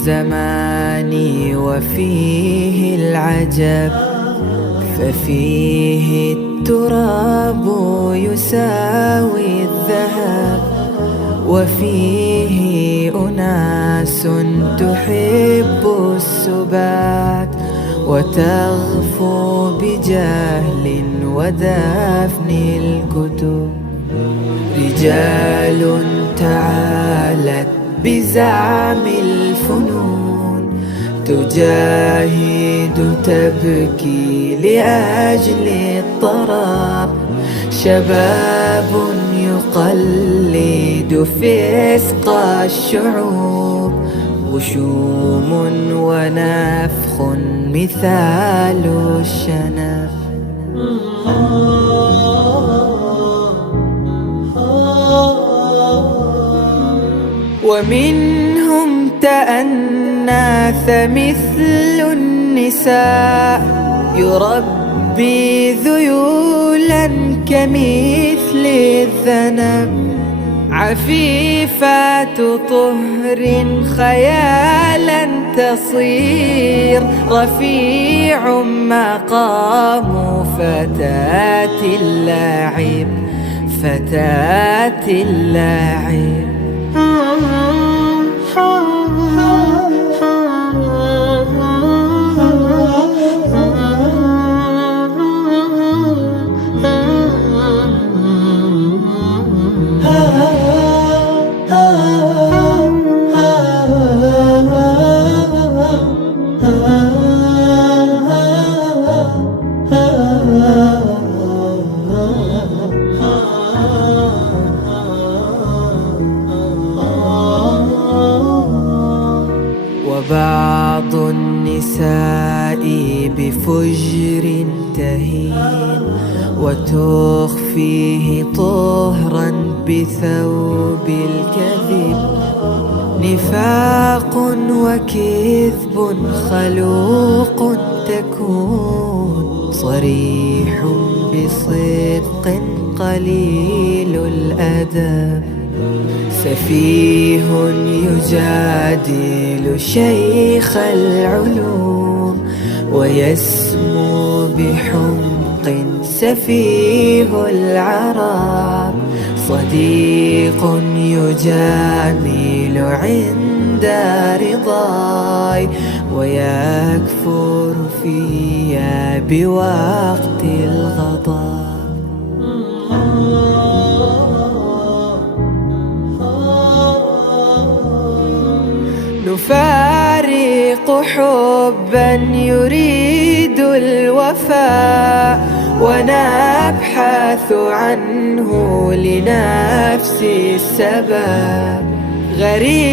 الزمان وفيه العجب، ففيه التراب يساوي الذهب، وفيه أناس تحب السبات وتغفو بجهل ودفن الكتب. رجال تعالت بزعم الفنون تجاهد تبكي لأجل الطرب، شباب يقلد فسق الشعوب، غشوم ونفخ مثال الشنف. ومنهم تأناث مثل النساء، يربي ذيولا كمثل الذنب، عفيفات طهر خيالا تصير، رفيع مقام فتاة اللاعب، فتاة اللاعب. وبعض النساء بفجر تهين، وتخفيه طهرا بثوب الكذب، نفاق وكذب خلوق تكون، صريح بصدق قليل الأدب، سفيه يجادل شيخ العلوم، ويسمو بحمق سفيه العرب، صديق يجامل عند رضاي، ويكفر فيا بوقت الغضب. نفارق حبا يريد الوفاء، ونبحث عنه لنفس السبب، غريب